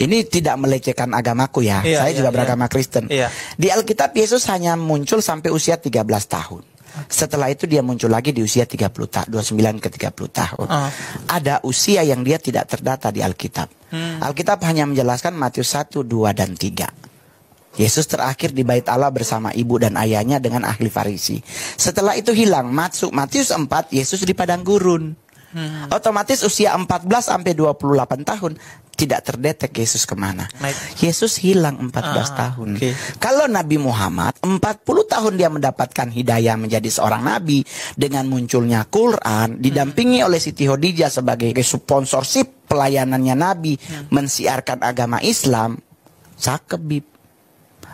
Ini tidak melecehkan agamaku ya. Iya, Saya iya, juga iya. beragama Kristen. Iya. Di Alkitab Yesus hanya muncul sampai usia 13 tahun. Setelah itu dia muncul lagi di usia 30 tahun, 29 ke 30 tahun. Ada usia yang dia tidak terdata di Alkitab. Alkitab hanya menjelaskan Matius 1, 2, dan 3. Yesus terakhir di bait Allah bersama ibu dan ayahnya dengan ahli Farisi. Setelah itu hilang. Masuk Matius 4, Yesus di padang gurun. Otomatis usia 14 sampai 28 tahun tidak terdetek Yesus kemana. Yesus hilang 14 tahun. Kalau Nabi Muhammad 40 tahun dia mendapatkan hidayah menjadi seorang nabi dengan munculnya Quran, didampingi oleh Siti Khadijah sebagai sponsorship pelayanannya Nabi mensiarkan agama Islam. Sakebib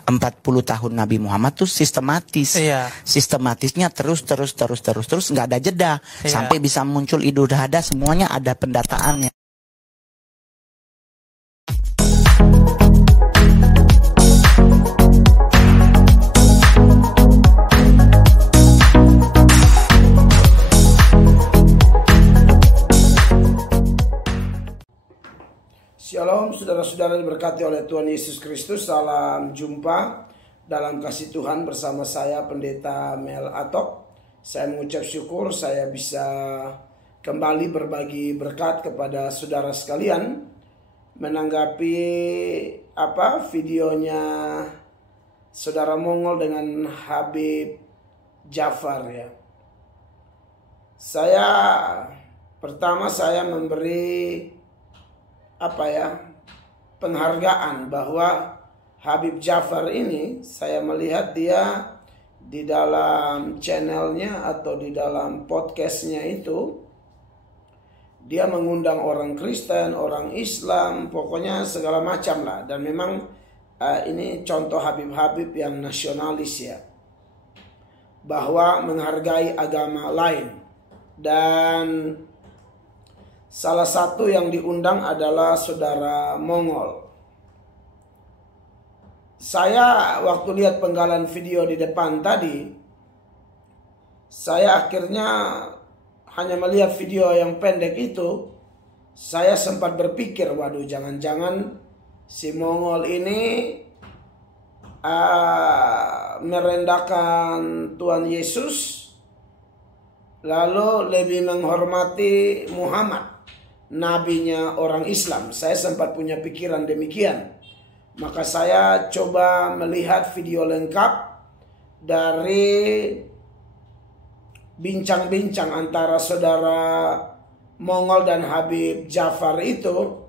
40 tahun Nabi Muhammad tuh sistematis. Sistematisnya terus nggak ada jeda sampai bisa muncul Idul Adha, semuanya ada pendataannya. Shalom saudara-saudara diberkati oleh Tuhan Yesus Kristus. Salam jumpa dalam kasih Tuhan bersama saya Pendeta Mel Atok. Saya mengucap syukur saya bisa kembali berbagi berkat kepada saudara sekalian. Menanggapi videonya saudara Mongol dengan Habib Jafar ya. Pertama saya memberi penghargaan bahwa Habib Jafar ini, saya melihat dia di dalam channelnya atau di dalam podcastnya itu, dia mengundang orang Kristen, orang Islam, pokoknya segala macam lah. Dan memang ini contoh Habib-Habib yang nasionalis ya, bahwa menghargai agama lain. Dan salah satu yang diundang adalah saudara Mongol. Saya waktu lihat penggalan video di depan tadi, saya akhirnya hanya melihat video yang pendek itu. Saya sempat berpikir, waduh jangan-jangan si Mongol ini merendahkan Tuhan Yesus, lalu lebih menghormati Muhammad, nabinya orang Islam. Saya sempat punya pikiran demikian. Maka saya coba melihat video lengkap dari bincang-bincang antara saudara Mongol dan Habib Jafar itu.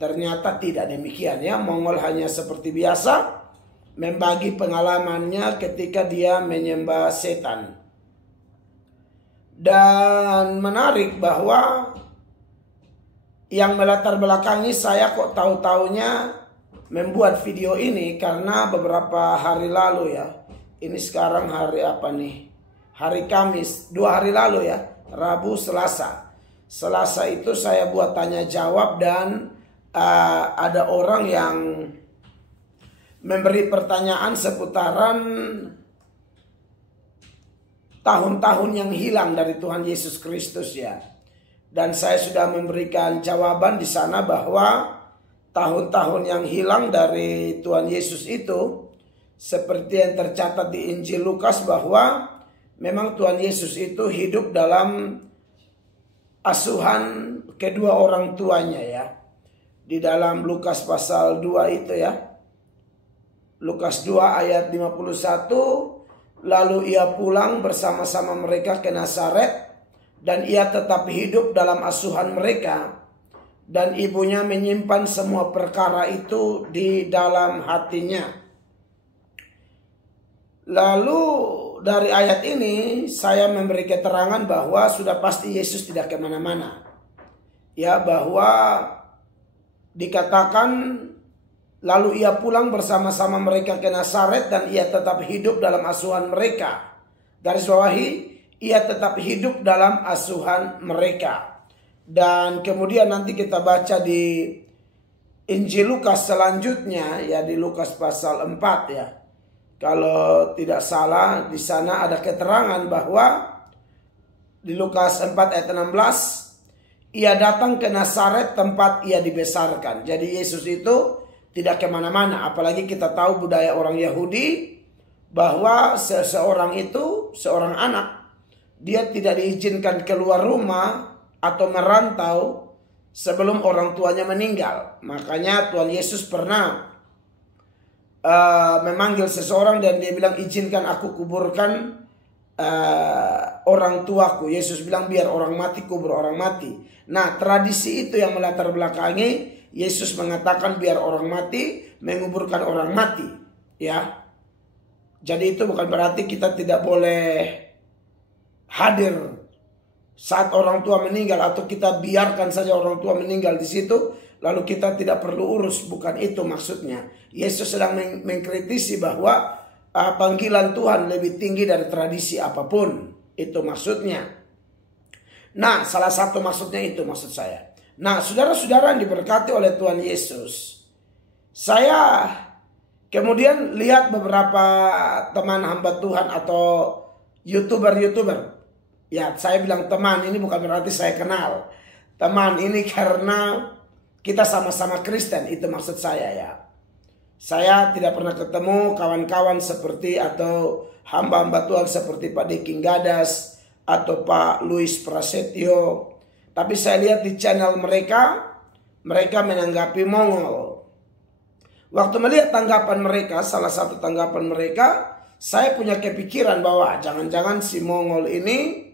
Ternyata tidak demikian ya. Mongol hanya seperti biasa membagi pengalamannya ketika dia menyembah setan. Dan menarik bahwa yang melatar belakangi saya kok tahu-taunya membuat video ini karena beberapa hari lalu ya. Ini sekarang hari apa nih? Hari Kamis, 2 hari lalu ya. Rabu, Selasa. Selasa itu saya buat tanya jawab dan ada orang yang memberi pertanyaan seputaran tahun-tahun yang hilang dari Tuhan Yesus Kristus ya. Dan saya sudah memberikan jawaban di sana bahwa tahun-tahun yang hilang dari Tuhan Yesus itu seperti yang tercatat di Injil Lukas, bahwa memang Tuhan Yesus itu hidup dalam asuhan kedua orang tuanya ya. Di dalam Lukas pasal 2 itu ya. Lukas 2 ayat 51, lalu ia pulang bersama-sama mereka ke Nazaret dan ia tetap hidup dalam asuhan mereka. Dan ibunya menyimpan semua perkara itu di dalam hatinya. Lalu dari ayat ini saya memberi keterangan bahwa sudah pasti Yesus tidak kemana-mana. Ya, bahwa dikatakan lalu ia pulang bersama-sama mereka ke Nazaret dan ia tetap hidup dalam asuhan mereka. Garis bawahi, ia tetap hidup dalam asuhan mereka. Dan kemudian nanti kita baca di Injil Lukas selanjutnya ya, di Lukas pasal 4 ya. Kalau tidak salah di sana ada keterangan bahwa di Lukas 4 ayat 16, ia datang ke Nazaret tempat ia dibesarkan. Jadi Yesus itu tidak kemana-mana. Apalagi kita tahu budaya orang Yahudi bahwa seseorang itu, seorang anak, dia tidak diizinkan keluar rumah atau merantau sebelum orang tuanya meninggal. Makanya Tuhan Yesus pernah memanggil seseorang dan dia bilang, izinkan aku kuburkan orang tuaku. Yesus bilang, biar orang mati kubur orang mati. Nah, tradisi itu yang melatar belakangi Yesus mengatakan biar orang mati menguburkan orang mati, ya. Jadi itu bukan berarti kita tidak boleh hadir saat orang tua meninggal, atau kita biarkan saja orang tua meninggal di situ lalu kita tidak perlu urus. Bukan itu maksudnya. Yesus sedang mengkritisi bahwa panggilan Tuhan lebih tinggi dari tradisi apapun. Itu maksudnya. Nah, salah satu maksudnya itu maksud saya. Nah, saudara-saudara yang diberkati oleh Tuhan Yesus, saya kemudian lihat beberapa teman hamba Tuhan atau YouTuber. Ya, saya bilang teman ini bukan berarti saya kenal. Teman ini karena kita sama-sama Kristen, itu maksud saya ya. Saya tidak pernah ketemu kawan-kawan seperti atau hamba-hamba Tuhan seperti Pak Deking Gadas atau Pak Luis Prasetyo. Tapi saya lihat di channel mereka menanggapi Mongol. Waktu melihat tanggapan mereka, salah satu tanggapan mereka, saya punya kepikiran bahwa jangan-jangan si Mongol ini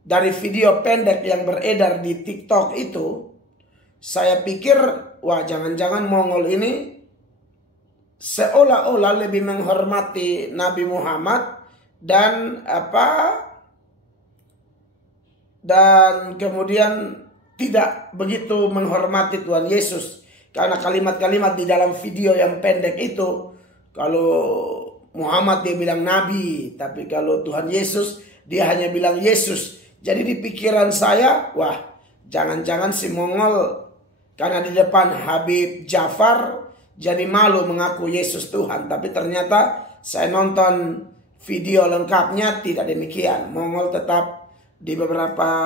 dari video pendek yang beredar di TikTok itu, saya pikir, wah jangan-jangan Mongol ini seolah-olah lebih menghormati Nabi Muhammad dan kemudian tidak begitu menghormati Tuhan Yesus. Karena kalimat-kalimat di dalam video yang pendek itu, kalau Muhammad dia bilang Nabi, tapi kalau Tuhan Yesus dia hanya bilang Yesus. Jadi di pikiran saya, wah jangan-jangan si Mongol karena di depan Habib Jafar jadi malu mengaku Yesus Tuhan. Tapi ternyata saya nonton video lengkapnya tidak demikian. Mongol tetap di beberapa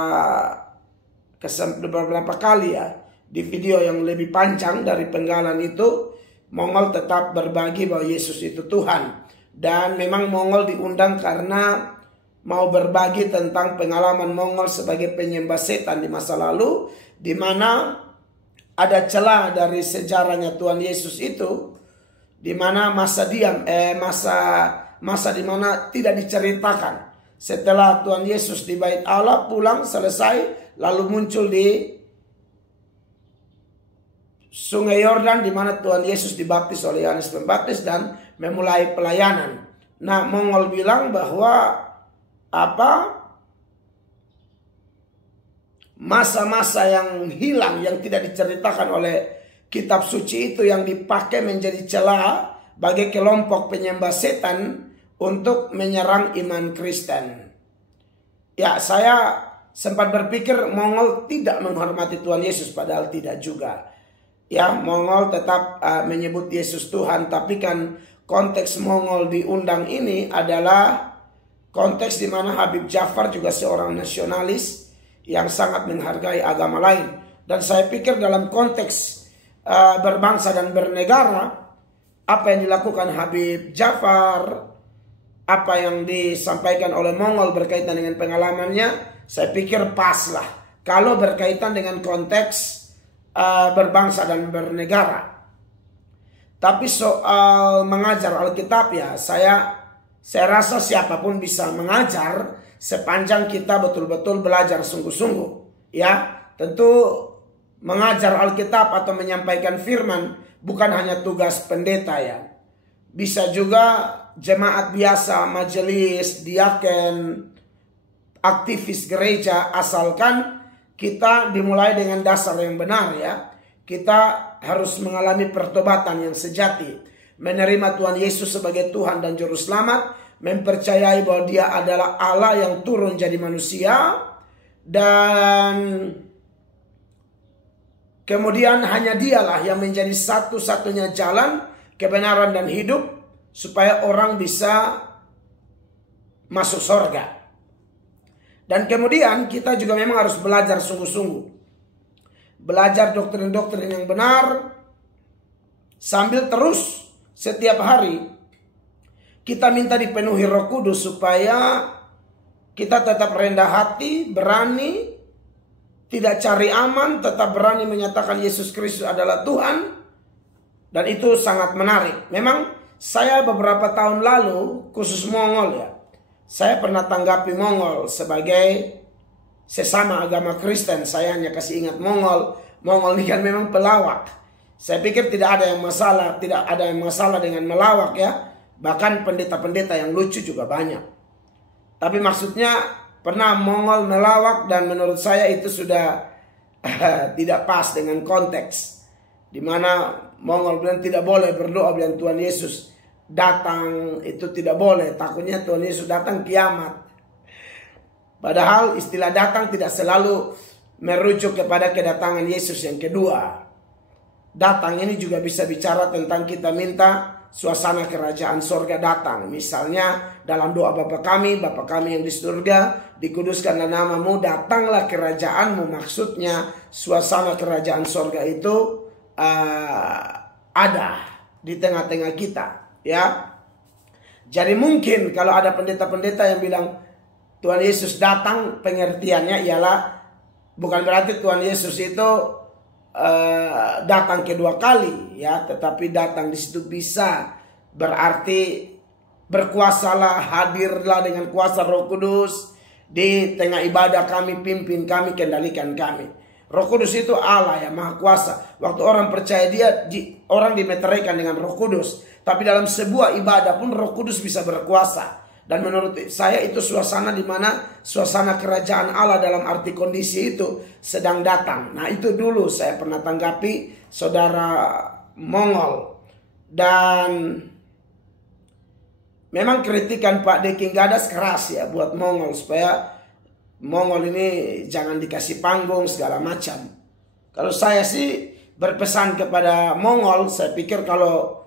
kali ya, di video yang lebih panjang dari penggalan itu, Mongol tetap berbagi bahwa Yesus itu Tuhan. Dan memang Mongol diundang karena mau berbagi tentang pengalaman Mongol sebagai penyembah setan di masa lalu, di mana ada celah dari sejarahnya Tuhan Yesus itu, di mana masa di mana tidak diceritakan. Setelah Tuhan Yesus di Bait Allah pulang selesai, lalu muncul di Sungai Yordan di mana Tuhan Yesus dibaptis oleh Yohanes Pembaptis dan memulai pelayanan. Nah, Mongol bilang bahwa masa-masa yang hilang yang tidak diceritakan oleh kitab suci itu yang dipakai menjadi celah bagi kelompok penyembah setan untuk menyerang iman Kristen. Ya, saya sempat berpikir Mongol tidak menghormati Tuhan Yesus, padahal tidak juga. Ya, Mongol tetap menyebut Yesus Tuhan, tapi kan konteks Mongol diundang ini adalah konteks di mana Habib Jafar juga seorang nasionalis yang sangat menghargai agama lain. Dan saya pikir dalam konteks berbangsa dan bernegara, apa yang dilakukan Habib Jafar, apa yang disampaikan oleh Mongol berkaitan dengan pengalamannya, saya pikir pas lah. Kalau berkaitan dengan konteks berbangsa dan bernegara. Tapi soal mengajar Alkitab ya, saya rasa siapapun bisa mengajar sepanjang kita betul-betul belajar sungguh-sungguh. Ya, tentu mengajar Alkitab atau menyampaikan firman bukan hanya tugas pendeta ya. Bisa juga jemaat biasa, majelis, diaken, aktivis gereja, asalkan kita dimulai dengan dasar yang benar ya. Kita harus mengalami pertobatan yang sejati, menerima Tuhan Yesus sebagai Tuhan dan Juru Selamat, mempercayai bahwa Dia adalah Allah yang turun jadi manusia, dan kemudian hanya Dialah yang menjadi satu-satunya jalan kebenaran dan hidup supaya orang bisa masuk surga. Dan kemudian kita juga memang harus belajar sungguh-sungguh. belajar doktrin-doktrin yang benar, sambil terus setiap hari kita minta dipenuhi Roh Kudus supaya kita tetap rendah hati, berani, tidak cari aman, tetap berani menyatakan Yesus Kristus adalah Tuhan. Dan itu sangat menarik. Memang saya beberapa tahun lalu, khusus Mongol ya, saya pernah tanggapi Mongol sebagai sesama agama Kristen. Saya hanya kasih ingat Mongol ini kan memang pelawak. Saya pikir tidak ada yang masalah dengan melawak ya. Bahkan pendeta-pendeta yang lucu juga banyak. Tapi maksudnya pernah Mongol melawak dan menurut saya itu sudah tidak pas dengan konteks. Di mana Mongol bilang tidak boleh berdoa bilang Tuhan Yesus datang, itu tidak boleh. Takutnya Tuhan Yesus datang kiamat. Padahal istilah datang tidak selalu merujuk kepada kedatangan Yesus yang kedua. Datang ini juga bisa bicara tentang kita minta suasana kerajaan sorga datang. Misalnya dalam doa Bapa kami yang di surga, dikuduskanlah namamu, datanglah kerajaanmu. Maksudnya suasana kerajaan sorga itu ada di tengah-tengah kita, ya. Jadi mungkin kalau ada pendeta-pendeta yang bilang Tuhan Yesus datang, pengertiannya ialah bukan berarti Tuhan Yesus itu datang kedua kali, ya, tetapi datang di situ bisa berarti berkuasalah, hadirlah dengan kuasa Roh Kudus di tengah ibadah kami, pimpin kami, kendalikan kami. Roh Kudus itu Allah yang Maha Kuasa. Waktu orang percaya Dia, orang dimeteraikan dengan Roh Kudus. Tapi dalam sebuah ibadah pun Roh Kudus bisa berkuasa. Dan menurut saya itu suasana di mana suasana kerajaan Allah dalam arti kondisi itu sedang datang. Nah itu dulu saya pernah tanggapi saudara Mongol. Dan memang kritikan Pak Deking Gadas keras ya buat Mongol. Supaya Mongol ini jangan dikasih panggung segala macam. Kalau saya sih berpesan kepada Mongol, saya pikir kalau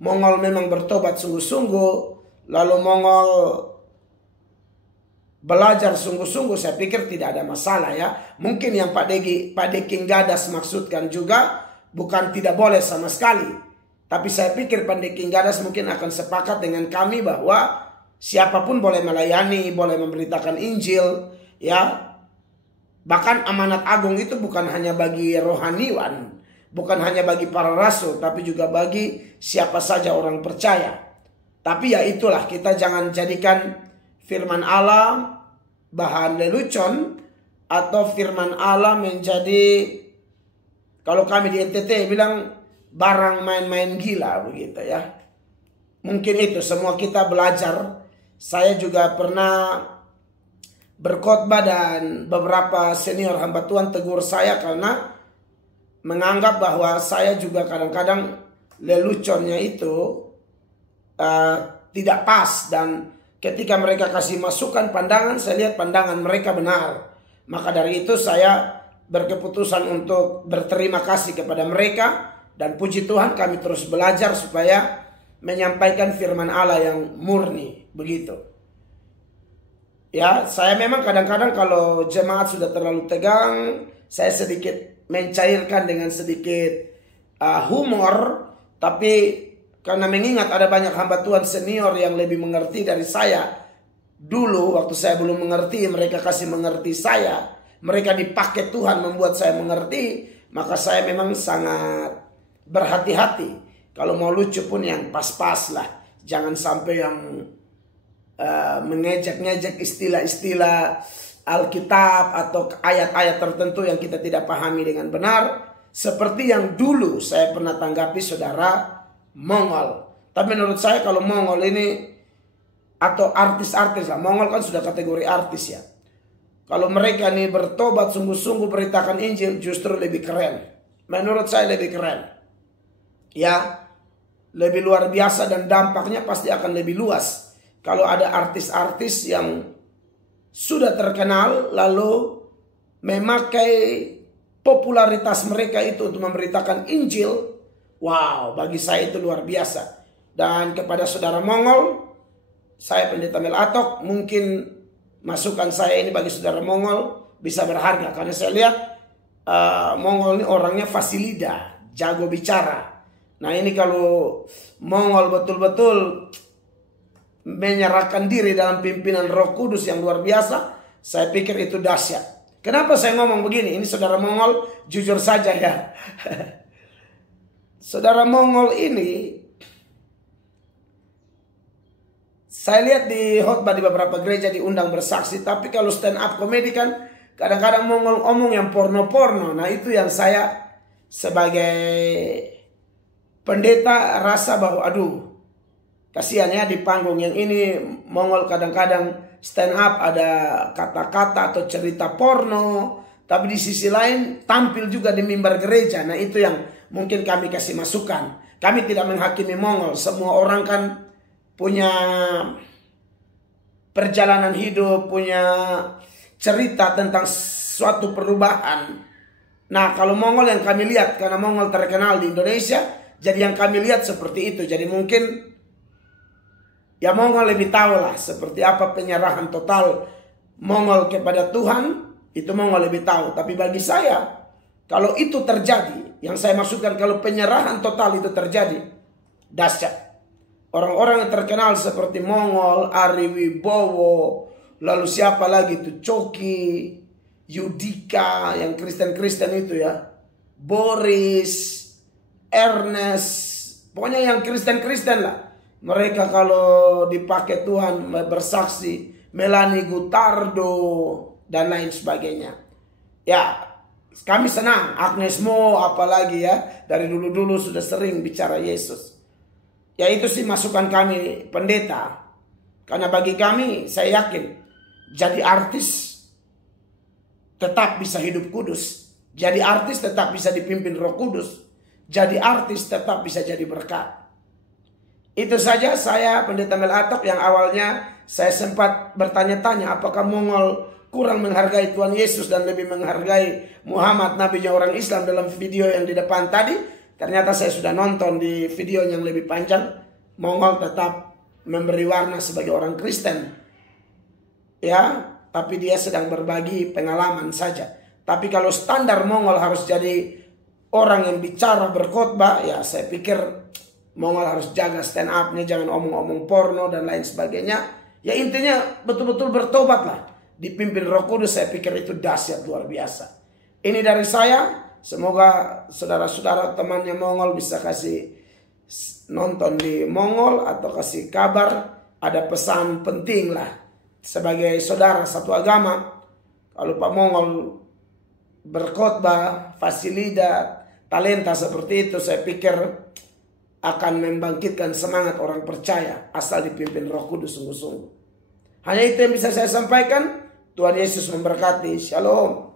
Mongol memang bertobat sungguh-sungguh, lalu Mongol belajar sungguh-sungguh, saya pikir tidak ada masalah ya. Mungkin yang Pak Deking Gadas maksudkan juga bukan tidak boleh sama sekali. Tapi saya pikir Pak Deking Gadas mungkin akan sepakat dengan kami bahwa siapapun boleh melayani, boleh memberitakan Injil, ya. Bahkan amanat agung itu bukan hanya bagi rohaniwan, bukan hanya bagi para rasul, tapi juga bagi siapa saja orang percaya. Tapi ya itulah, kita jangan jadikan firman Allah bahan lelucon atau firman Allah menjadi, kalau kami di NTT bilang barang main-main gila begitu ya. Mungkin itu semua kita belajar. Saya juga pernah berkhotbah dan beberapa senior hamba Tuhan tegur saya karena menganggap bahwa saya juga kadang-kadang leluconnya itu tidak pas. Dan ketika mereka kasih masukan pandangan, saya lihat pandangan mereka benar. Maka dari itu saya berkeputusan untuk berterima kasih kepada mereka. Dan puji Tuhan kami terus belajar supaya menyampaikan firman Allah yang murni. Begitu. Ya, saya memang kadang-kadang kalau jemaat sudah terlalu tegang, saya sedikit mencairkan dengan sedikit humor. Tapi karena mengingat ada banyak hamba Tuhan senior yang lebih mengerti dari saya. Dulu waktu saya belum mengerti, mereka kasih mengerti saya. Mereka dipakai Tuhan membuat saya mengerti. Maka saya memang sangat berhati-hati. Kalau mau lucu pun yang pas-pas lah. Jangan sampai yang mengejek-ngejek istilah-istilah Alkitab atau ayat-ayat tertentu yang kita tidak pahami dengan benar. Seperti yang dulu saya pernah tanggapi saudara Mongol. Tapi menurut saya kalau Mongol ini atau artis-artis lah. Mongol kan sudah kategori artis ya. Kalau mereka nih bertobat sungguh-sungguh beritakan Injil, justru lebih keren. Menurut saya lebih keren. Ya, lebih luar biasa dan dampaknya pasti akan lebih luas. Kalau ada artis-artis yang sudah terkenal lalu memakai popularitas mereka itu untuk memberitakan Injil, wow, bagi saya itu luar biasa. Dan kepada saudara Mongol, saya pendeta Mel Atok, mungkin masukan saya ini bagi saudara Mongol bisa berharga. Karena saya lihat Mongol ini orangnya fasilida, jago bicara. Nah ini kalau Mongol betul-betul menyerahkan diri dalam pimpinan Roh Kudus yang luar biasa, saya pikir itu dahsyat. Kenapa saya ngomong begini? Ini saudara Mongol, jujur saja ya. Saudara Mongol ini, saya lihat di khotbah di beberapa gereja diundang bersaksi. Tapi kalau stand up komedi kan kadang-kadang Mongol omong yang porno-porno. Nah itu yang saya sebagai pendeta rasa bahwa aduh, kasihan ya di panggung yang ini Mongol kadang-kadang stand up ada kata-kata atau cerita porno. Tapi di sisi lain tampil juga di mimbar gereja. Nah itu yang mungkin kami kasih masukan. Kami tidak menghakimi Mongol. Semua orang kan punya perjalanan hidup, punya cerita tentang suatu perubahan. Nah kalau Mongol yang kami lihat, karena Mongol terkenal di Indonesia, jadi yang kami lihat seperti itu. Jadi mungkin ya Mongol lebih tahu lah seperti apa penyerahan total Mongol kepada Tuhan. Itu Mongol lebih tahu. Tapi bagi saya, kalau itu terjadi, yang saya maksudkan kalau penyerahan total itu terjadi, dahsyat. Orang-orang yang terkenal seperti Mongol, Ari Wibowo, lalu siapa lagi itu, Coki, Yudika, yang Kristen-Kristen itu ya, Boris, Ernest, pokoknya yang Kristen-Kristen lah. Mereka kalau dipakai Tuhan bersaksi, Melanie Gutardo, dan lain sebagainya. Ya, kami senang, Agnes Mo apalagi ya, dari dulu-dulu sudah sering bicara Yesus. Ya itu sih masukan kami pendeta. Karena bagi kami, saya yakin, jadi artis tetap bisa hidup kudus. Jadi artis tetap bisa dipimpin Roh Kudus. Jadi artis tetap bisa jadi berkat. Itu saja saya pendeta Mel Atok yang awalnya saya sempat bertanya-tanya apakah Mongol kurang menghargai Tuhan Yesus dan lebih menghargai Muhammad, nabinya orang Islam dalam video yang di depan tadi. Ternyata saya sudah nonton di video yang lebih panjang. Mongol tetap memberi warna sebagai orang Kristen. Ya, tapi dia sedang berbagi pengalaman saja. Tapi kalau standar Mongol harus jadi orang yang bicara berkhotbah, ya saya pikir Mongol harus jaga stand up-nya, jangan omong-omong porno dan lain sebagainya. Ya intinya betul-betul bertobat lah. Dipimpin Roh Kudus, saya pikir itu dahsyat luar biasa. Ini dari saya. Semoga saudara-saudara temannya Mongol bisa kasih nonton di Mongol atau kasih kabar. Ada pesan penting lah. Sebagai saudara satu agama. Kalau Pak Mongol berkhotbah, fasilida, talenta seperti itu, saya pikir akan membangkitkan semangat orang percaya. Asal dipimpin Roh Kudus sungguh-sungguh. Hanya itu yang bisa saya sampaikan. Tuhan Yesus memberkati. Shalom.